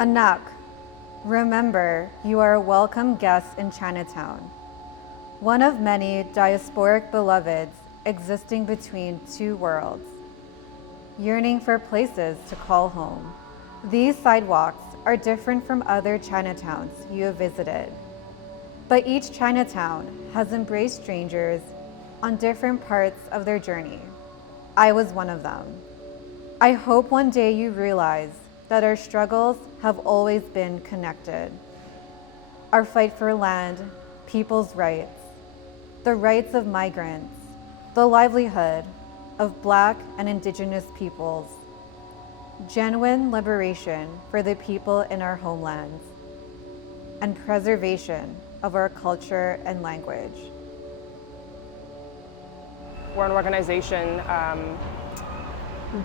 Anak, remember, you are a welcome guest in Chinatown, one of many diasporic beloveds existing between two worlds, yearning for places to call home. These sidewalks are different from other Chinatowns you have visited, but each Chinatown has embraced strangers on different parts of their journey. I was one of them. I hope one day you realize that our struggles have always been connected. Our fight for land, people's rights, the rights of migrants, the livelihood of Black and Indigenous peoples, genuine liberation for the people in our homelands, and preservation of our culture and language. We're an organization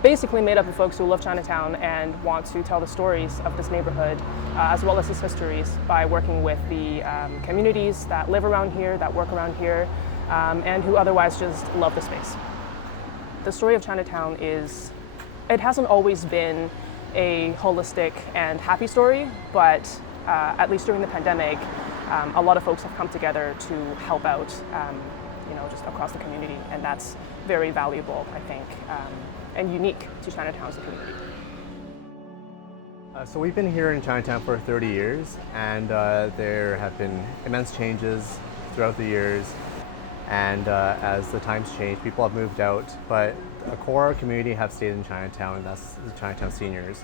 basically made up of folks who love Chinatown and want to tell the stories of this neighborhood as well as its histories by working with the communities that live around here, that work around here, and who otherwise just love the space. The story of Chinatown it hasn't always been a holistic and happy story, but at least during the pandemic, a lot of folks have come together to help out just across the community, and that's very valuable, I think, and unique to Chinatown as a community. So we've been here in Chinatown for 30 years, and there have been immense changes throughout the years, and as the times change, people have moved out, but a core community have stayed in Chinatown, and that's the Chinatown seniors.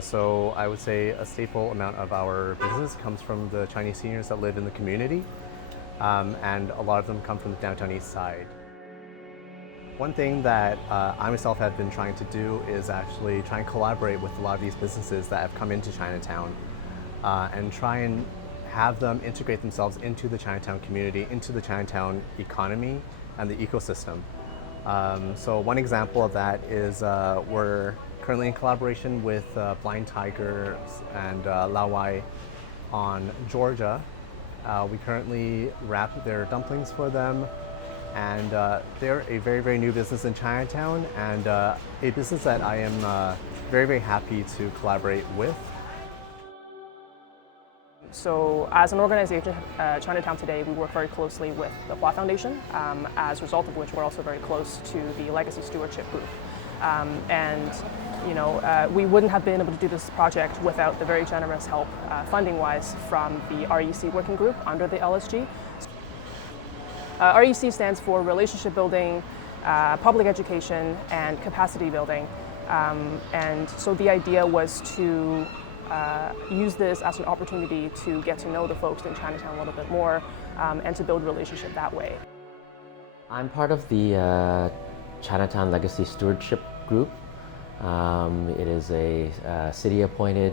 So I would say a staple amount of our business comes from the Chinese seniors that live in the community, and a lot of them come from the downtown east side. One thing that I myself have been trying to do is actually try and collaborate with a lot of these businesses that have come into Chinatown and try and have them integrate themselves into the Chinatown community, into the Chinatown economy and the ecosystem. So one example of that is we're currently in collaboration with Blind Tiger and Lawai on Georgia. We currently wrap their dumplings for them, and they're a very, very new business in Chinatown, and a business that I am very, very happy to collaborate with. So as an organization, Chinatown Today, we work very closely with the Hua Foundation, as a result of which we're also very close to the Legacy Stewardship Group. We wouldn't have been able to do this project without the very generous help, funding-wise, from the REC working group under the LSG. REC stands for Relationship Building, Public Education, and Capacity Building. And so the idea was to use this as an opportunity to get to know the folks in Chinatown a little bit more and to build relationship that way. I'm part of the Chinatown Legacy Stewardship Group. It is a city-appointed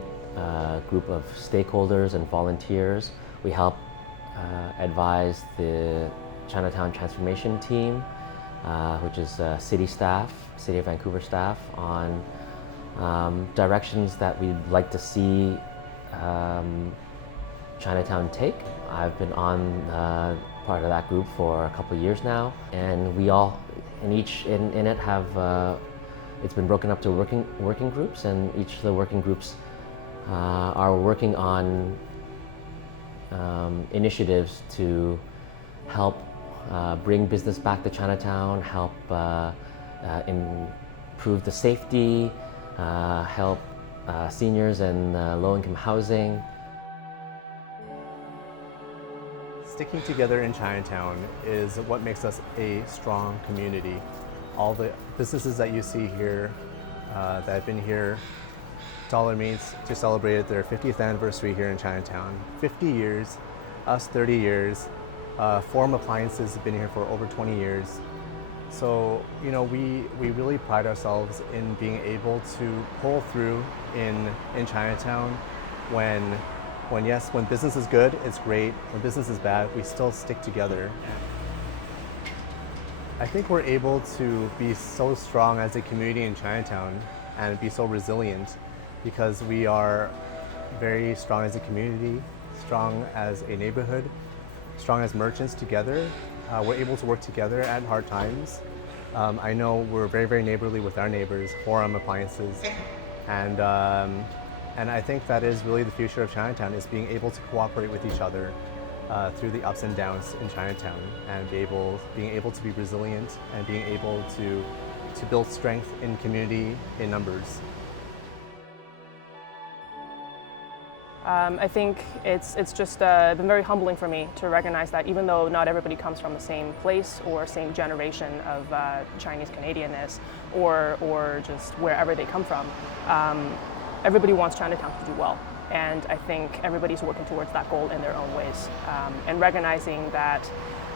group of stakeholders and volunteers. We help advise the Chinatown Transformation Team, which is city staff, City of Vancouver staff, on directions that we'd like to see Chinatown take. I've been on part of that group for a couple of years now, and we all in it have it's been broken up to working groups, and each of the working groups are working on initiatives to help bring business back to Chinatown, help improve the safety, help seniors and low-income housing. Sticking together in Chinatown is what makes us a strong community. All the businesses that you see here that have been here, Dollar Meats just celebrated their 50th anniversary here in Chinatown. 50 years, us 30 years. Forum Appliances has been here for over 20 years. So, we really pride ourselves in being able to pull through in Chinatown when business is good, it's great. When business is bad, we still stick together. I think we're able to be so strong as a community in Chinatown and be so resilient because we are very strong as a community, strong as a neighborhood, strong as merchants together. We're able to work together at hard times. I know we're very, very neighborly with our neighbors, Forum Appliances, and And I think that is really the future of Chinatown, is being able to cooperate with each other through the ups and downs in Chinatown, and being able to be resilient and being able to build strength in community in numbers. I think it's just been very humbling for me to recognize that even though not everybody comes from the same place or same generation of Chinese Canadianness or just wherever they come from, everybody wants Chinatown to do well. And I think everybody's working towards that goal in their own ways. And recognizing that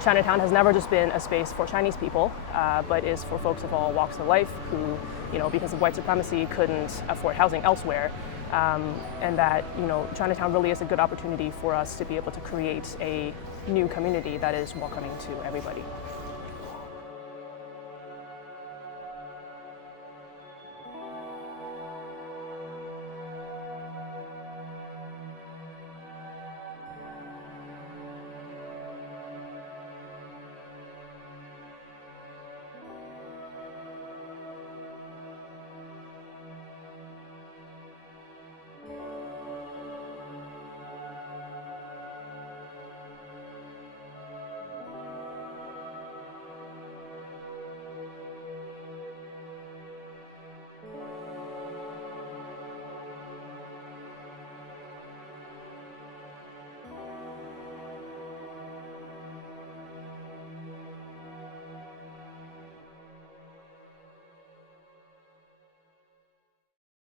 Chinatown has never just been a space for Chinese people, but is for folks of all walks of life who, because of white supremacy, couldn't afford housing elsewhere. And that, Chinatown really is a good opportunity for us to be able to create a new community that is welcoming to everybody.